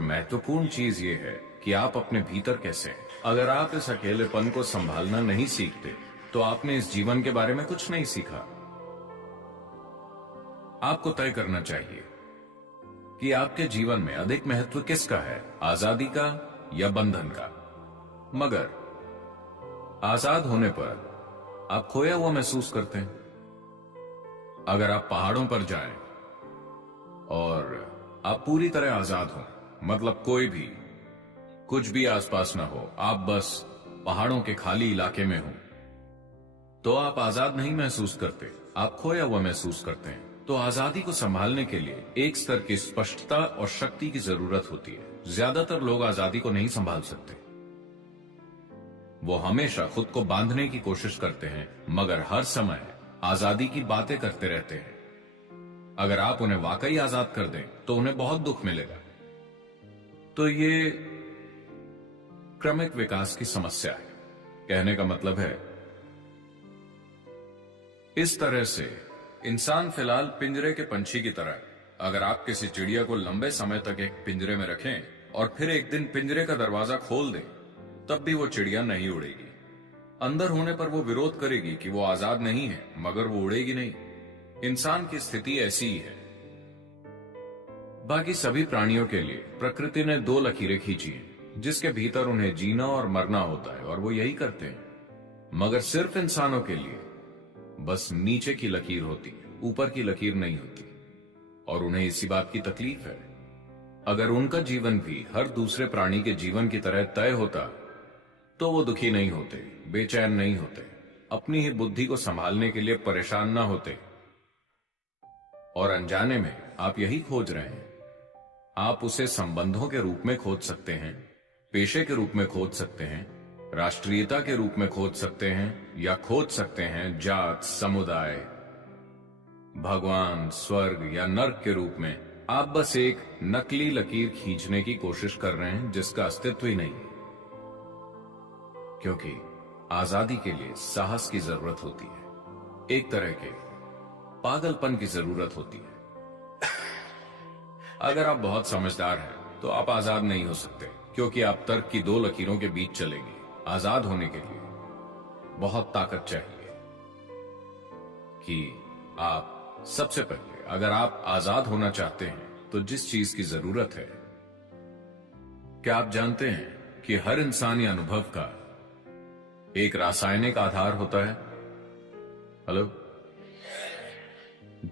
महत्वपूर्ण चीज ये है कि आप अपने भीतर कैसे हैं। अगर आप इस अकेलेपन को संभालना नहीं सीखते तो आपने इस जीवन के बारे में कुछ नहीं सीखा। आपको तय करना चाहिए कि आपके जीवन में अधिक महत्व किसका है, आजादी का या बंधन का। मगर आजाद होने पर आप खोया हुआ महसूस करते हैं। अगर आप पहाड़ों पर जाएं और आप पूरी तरह आजाद हो, मतलब कोई भी कुछ भी आसपास ना हो, आप बस पहाड़ों के खाली इलाके में हो, तो आप आजाद नहीं महसूस करते, आप खोया हुआ महसूस करते हैं। तो आजादी को संभालने के लिए एक स्तर की स्पष्टता और शक्ति की जरूरत होती है। ज्यादातर लोग आजादी को नहीं संभाल सकते। वो हमेशा खुद को बांधने की कोशिश करते हैं, मगर हर समय आजादी की बातें करते रहते हैं। अगर आप उन्हें वाकई आजाद कर दें तो उन्हें बहुत दुख मिलेगा। तो ये क्रमिक विकास की समस्या है। कहने का मतलब है, इस तरह से इंसान फिलहाल पिंजरे के पंछी की तरह है। अगर आप किसी चिड़िया को लंबे समय तक एक पिंजरे में रखें और फिर एक दिन पिंजरे का दरवाजा खोल दें, तब भी वो चिड़िया नहीं उड़ेगी। अंदर होने पर वो विरोध करेगी कि वो आजाद नहीं है, मगर वो उड़ेगी नहीं। इंसान की स्थिति ऐसी ही है। बाकी सभी प्राणियों के लिए प्रकृति ने दो लकीरें खींची हैं, जिसके भीतर उन्हें जीना और मरना होता है, और वो यही करते हैं। मगर सिर्फ इंसानों के लिए बस नीचे की लकीर होती है, ऊपर की लकीर नहीं होती। और उन्हें इसी बात की तकलीफ है। अगर उनका जीवन भी हर दूसरे प्राणी के जीवन की तरह तय होता तो वो दुखी नहीं होते, बेचैन नहीं होते, अपनी ही बुद्धि को संभालने के लिए परेशान ना होते। और अनजाने में आप यही खोज रहे हैं। आप उसे संबंधों के रूप में खोज सकते हैं, पेशे के रूप में खोज सकते हैं, राष्ट्रीयता के रूप में खोज सकते हैं, या खोज सकते हैं जात, समुदाय, भगवान, स्वर्ग या नर्क के रूप में। आप बस एक नकली लकीर खींचने की कोशिश कर रहे हैं जिसका अस्तित्व ही नहीं है। क्योंकि आजादी के लिए साहस की जरूरत होती है, एक तरह के पागलपन की जरूरत होती है। अगर आप बहुत समझदार हैं तो आप आजाद नहीं हो सकते, क्योंकि आप तर्क की दो लकीरों के बीच चलेंगे। आजाद होने के लिए बहुत ताकत चाहिए। कि आप सबसे पहले, अगर आप आजाद होना चाहते हैं तो जिस चीज की जरूरत है, क्या आप जानते हैं कि हर इंसानी अनुभव का एक रासायनिक आधार होता है? हेलो,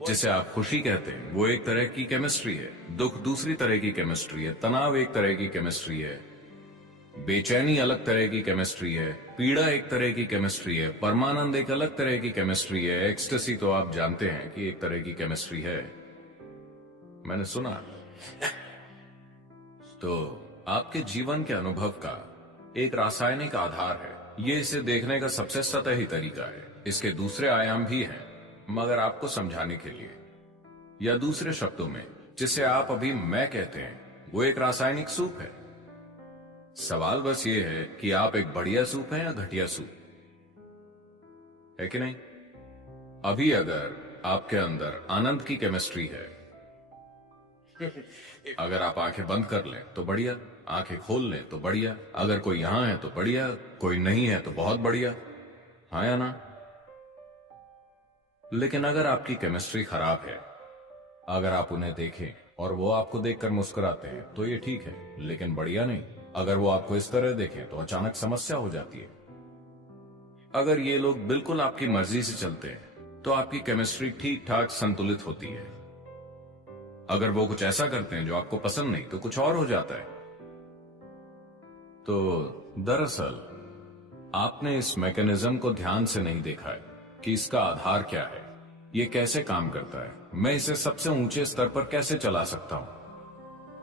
जिसे आप खुशी कहते हैं, वो एक तरह की केमिस्ट्री है, दुख दूसरी तरह की केमिस्ट्री है, तनाव एक तरह की केमिस्ट्री है, बेचैनी अलग तरह की केमिस्ट्री है, पीड़ा एक तरह की केमिस्ट्री है, परमानंद एक अलग तरह की केमिस्ट्री है, एक्सटेसी तो आप जानते हैं कि एक तरह की केमिस्ट्री है, मैंने सुना। तो आपके जीवन के अनुभव का एक रासायनिक आधार है। ये इसे देखने का सबसे सतही तरीका है। इसके दूसरे आयाम भी हैं, मगर आपको समझाने के लिए, या दूसरे शब्दों में जिसे आप अभी मैं कहते हैं, वो एक रासायनिक सूप है। सवाल बस ये है कि आप एक बढ़िया सूप हैं या घटिया सूप, है कि नहीं? अभी अगर आपके अंदर आनंद की केमिस्ट्री है, अगर आप आंखें बंद कर लें तो बढ़िया, आंखें खोल लें तो बढ़िया, अगर कोई यहां है तो बढ़िया, कोई नहीं है तो बहुत बढ़िया, हाँ या ना? लेकिन अगर आपकी केमिस्ट्री खराब है, अगर आप उन्हें देखें और वो आपको देखकर मुस्कुराते हैं तो ये ठीक है, लेकिन बढ़िया नहीं। अगर वो आपको इस तरह देखें तो अचानक समस्या हो जाती है। अगर ये लोग बिल्कुल आपकी मर्जी से चलते हैं तो आपकी केमिस्ट्री ठीक ठाक संतुलित होती है। अगर वो कुछ ऐसा करते हैं जो आपको पसंद नहीं तो कुछ और हो जाता है। तो दरअसल आपने इस मैकेनिज्म को ध्यान से नहीं देखा है कि इसका आधार क्या है, ये कैसे काम करता है, मैं इसे सबसे ऊंचे स्तर पर कैसे चला सकता हूं।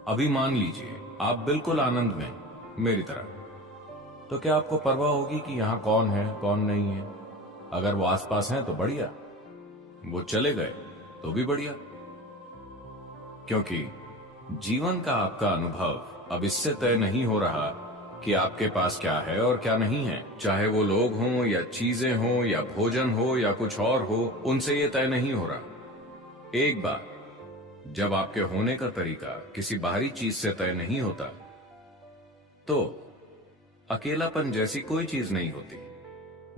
अभी मान लीजिए आप बिल्कुल आनंद में, मेरी तरह, तो क्या आपको परवाह होगी कि यहां कौन है कौन नहीं है? अगर वो आसपास हैं तो बढ़िया, वो चले गए तो भी बढ़िया, क्योंकि जीवन का आपका अनुभव अब इससे तय नहीं हो रहा कि आपके पास क्या है और क्या नहीं है। चाहे वो लोग हों या चीजें हों या भोजन हो या कुछ और हो, उनसे ये तय नहीं हो रहा। एक बार जब आपके होने का तरीका किसी बाहरी चीज से तय नहीं होता, तो अकेलापन जैसी कोई चीज नहीं होती,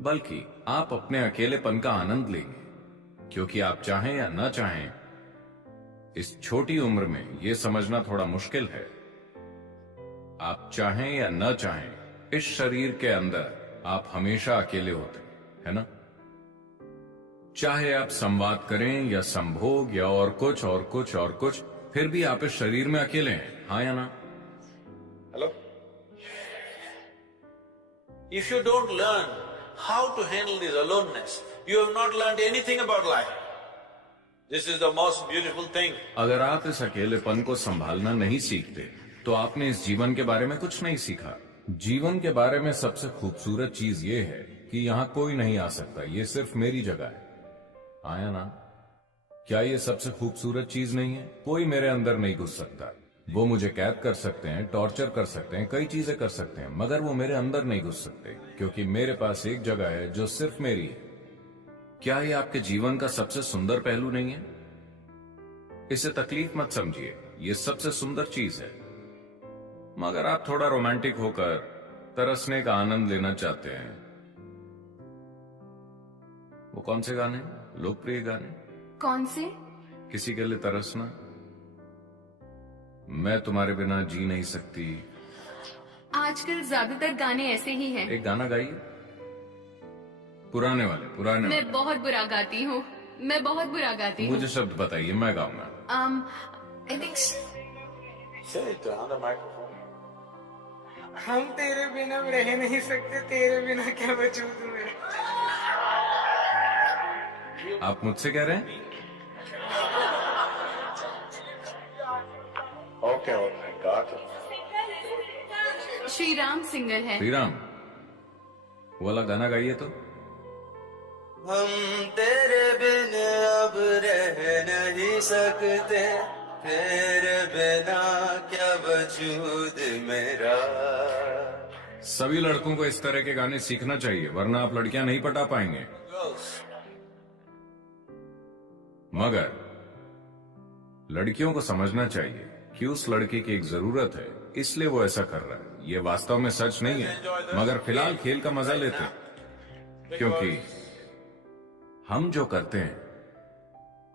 बल्कि आप अपने अकेलेपन का आनंद लेंगे, क्योंकि आप चाहें या ना चाहें, इस छोटी उम्र में यह समझना थोड़ा मुश्किल है, आप चाहें या ना चाहें, इस शरीर के अंदर आप हमेशा अकेले होते हैं, है ना? चाहे आप संवाद करें या संभोग या और कुछ और कुछ और कुछ, फिर भी आप इस शरीर में अकेले हैं, हाँ या ना? Hello? If you don't learn how to handle this aloneness, you have not learned anything about life. This is the most beautiful thing. अगर आप इस अकेलेपन को संभालना नहीं सीखते, तो आपने इस जीवन के बारे में कुछ नहीं सीखा। जीवन के बारे में सबसे खूबसूरत चीज ये है कि यहाँ कोई नहीं आ सकता, ये सिर्फ मेरी जगह है, आया ना? क्या ये सबसे खूबसूरत चीज नहीं है? कोई मेरे अंदर नहीं घुस सकता। वो मुझे कैद कर सकते हैं, टॉर्चर कर सकते हैं, कई चीजें कर सकते हैं, मगर वो मेरे अंदर नहीं घुस सकते, क्योंकि मेरे पास एक जगह है जो सिर्फ मेरी है। क्या ये आपके जीवन का सबसे सुंदर पहलू नहीं है? इसे तकलीफ मत समझिए, ये सबसे सुंदर चीज है। मगर आप थोड़ा रोमांटिक होकर तरसने का आनंद लेना चाहते हैं। वो कौन से गाने? लोकप्रिय गाने? कौन से? किसी के लिए तरसना, मैं तुम्हारे बिना जी नहीं सकती। आजकल ज्यादातर गाने ऐसे ही हैं। एक गाना गाइए, पुराने वाले, पुराने मैं वाले। बहुत बुरा गाती हूँ, मैं बहुत बुरा गाती हूँ। मुझे शब्द बताइए, मैं गाऊंगा। I think Say it on the microphone. हम तेरे बिना रह नहीं सकते, तेरे बिना क्या वजूद मेरा। आप मुझसे कह रहे हैं? Okay, got it. Shri Ram singer है। श्री राम, वो वाला गाना गाइए तो। हम तेरे बिन अब रह नहीं सकते, तेरे बिना क्या वजूद मेरा। सभी लड़कों को इस तरह के गाने सीखना चाहिए, वरना आप लड़कियां नहीं पटा पाएंगे। मगर लड़कियों को समझना चाहिए कि उस लड़के की एक जरूरत है, इसलिए वो ऐसा कर रहा है। ये वास्तव में सच नहीं है, मगर फिलहाल खेल का मजा लेते हैं, क्योंकि हम जो करते हैं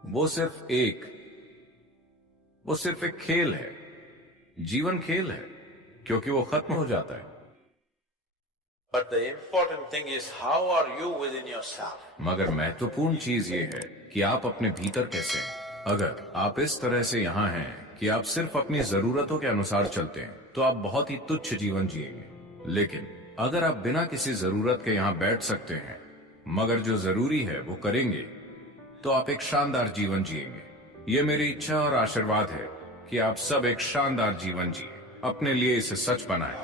वो सिर्फ एक खेल है। जीवन खेल है, क्योंकि वो खत्म हो जाता है। But the important thing is how are you within yourself? मगर महत्वपूर्ण चीज ये है कि आप अपने भीतर कैसे हैं। अगर आप इस तरह से यहाँ हैं कि आप सिर्फ अपनी जरूरतों के अनुसार चलते हैं, तो आप बहुत ही तुच्छ जीवन जिएंगे। लेकिन अगर आप बिना किसी जरूरत के यहाँ बैठ सकते हैं, मगर जो जरूरी है वो करेंगे, तो आप एक शानदार जीवन जिएंगे। ये मेरी इच्छा और आशीर्वाद है कि आप सब एक शानदार जीवन जिए, अपने लिए इसे सच बनाएं।